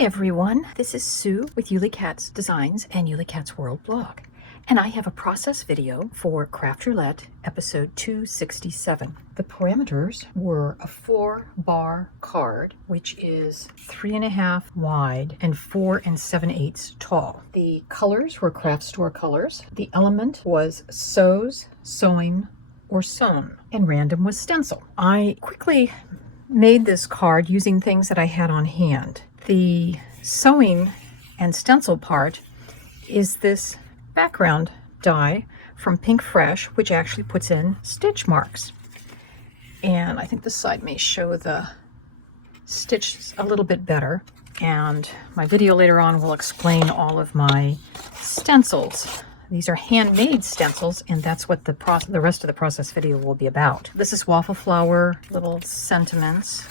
everyone, this is Sue with Ully Cat's Designs and Ully Cat's World blog. And I have a process video for Craft Roulette episode 267. The parameters were a 4-bar card, which is 3.5 wide and 4 7/8 tall. The colors were craft store colors. The element was sews, sewing, or sewn, and random was stencil. I quickly made this card using things that I had on hand. The sewing and stencil part is this background die from Pink Fresh, which actually puts in stitch marks. And I think this side may show the stitches a little bit better. And my video later on will explain all of my stencils. These are handmade stencils, and that's what the rest of the process video will be about. This is waffle flower little sentiments.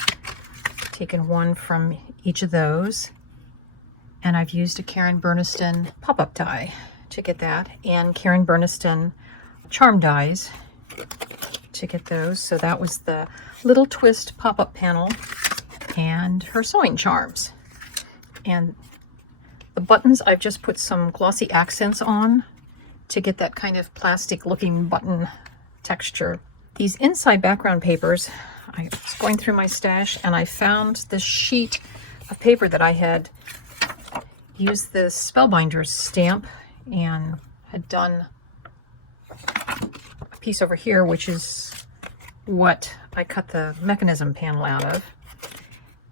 Taken one from each of those. And I've used a Karen Berniston pop-up die to get that, and Karen Berniston charm dies to get those. So that was the little twist pop-up panel and her sewing charms. And the buttons, I've just put some glossy accents on to get that kind of plastic looking button texture. These inside background papers, I was going through my stash and I found this sheet of paper that I had used the Spellbinder stamp and had done a piece over here, which is what I cut the mechanism panel out of.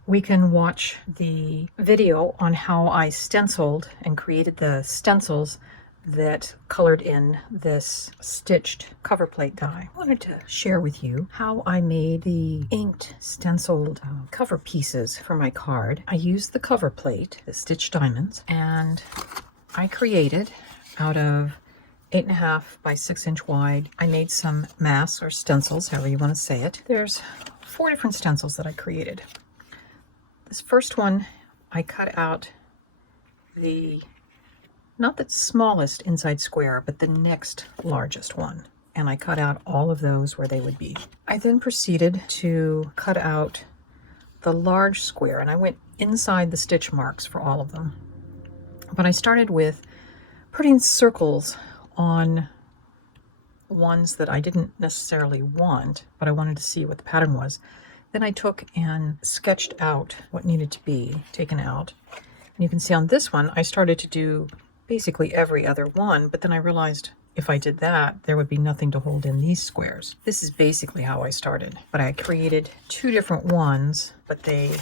We can watch the video on how I stenciled and created the stencils that colored in this stitched cover plate die. I wanted to share with you how I made the inked stenciled cover pieces for my card. I used the cover plate, the stitched diamonds, and I created out of 8.5 by 6 inch wide. I made some masks or stencils, however you want to say it. There's 4 different stencils that I created. This first one, I cut out not the smallest inside square, but the next largest one. And I cut out all of those where they would be. I then proceeded to cut out the large square, and I went inside the stitch marks for all of them. But I started with putting circles on ones that I didn't necessarily want, but I wanted to see what the pattern was. Then I took and sketched out what needed to be taken out. And you can see on this one, I started to do basically every other one, but then I realized if I did that, there would be nothing to hold in these squares. This is basically how I started, but I created 2 different ones, but they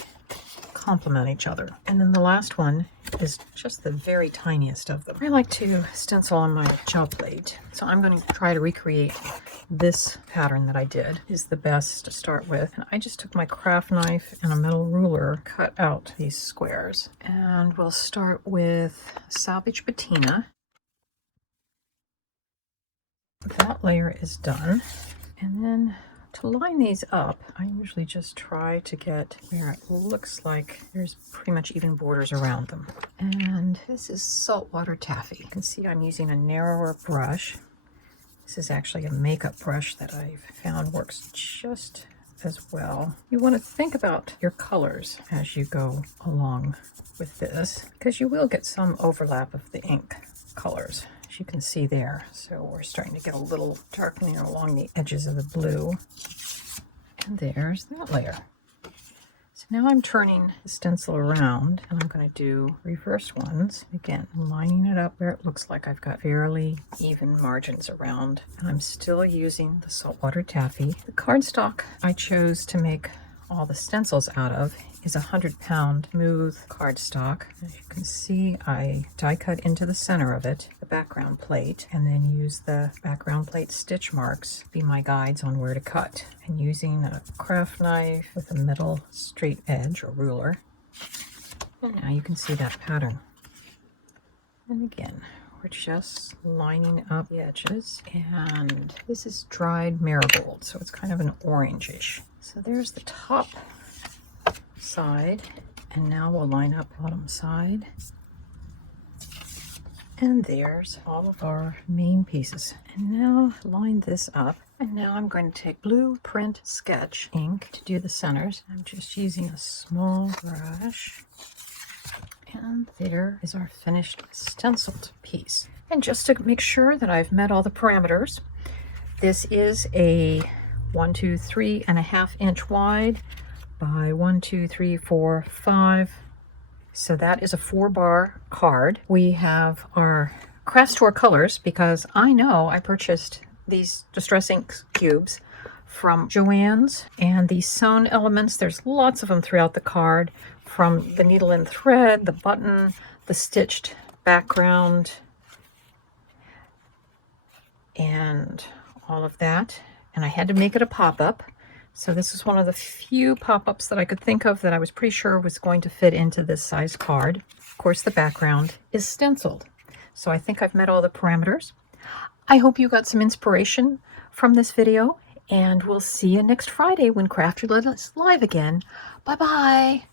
complement each other. And then the last one is just the very tiniest of them. I like to stencil on my gel plate, so I'm going to try to recreate this pattern that I did. Is the best to start with. And I just took my craft knife and a metal ruler, cut out these squares, and we'll start with salvage patina. That layer is done, and then to line these up, I usually just try to get where it looks like there's pretty much even borders around them. And this is saltwater taffy. You can see I'm using a narrower brush. This is actually a makeup brush that I've found works just as well. You want to think about your colors as you go along with this, because you will get some overlap of the ink colors. You can see there. So we're starting to get a little darkening along the edges of the blue. And there's that layer. So now I'm turning the stencil around, and I'm going to do reverse ones. Again, lining it up where it looks like I've got fairly even margins around. And I'm still using the saltwater taffy. The cardstock I chose to make all the stencils out of is a 100-pound smooth cardstock. As you can see, I die cut into the center of it, the background plate, and then use the background plate stitch marks to be my guides on where to cut. And using a craft knife with a metal straight edge or ruler. And now you can see that pattern. And again, we're just lining up the edges. And this is dried marigold, so it's kind of an orangish. So there's the top side, and now we'll line up bottom side. And there's all of our main pieces. And now line this up. And now I'm going to take blue print sketch ink to do the centers. I'm just using a small brush And there is our finished stenciled piece. And just to make sure that I've met all the parameters, this is a 1, 2, 3.5 inch wide by 1, 2, 3, 4, 5. So that is a 4-bar card. We have our craft store colors, because I know I purchased these Distress Ink cubes from Joann's, and these sewn elements, there's lots of them throughout the card, from the needle and thread, the button, the stitched background, and all of that. And I had to make it a pop-up. So this is one of the few pop-ups that I could think of that I was pretty sure was going to fit into this size card. Of course, the background is stenciled. So I think I've met all the parameters. I hope you got some inspiration from this video, and we'll see you next Friday when Craft Roulette is live again. Bye-bye.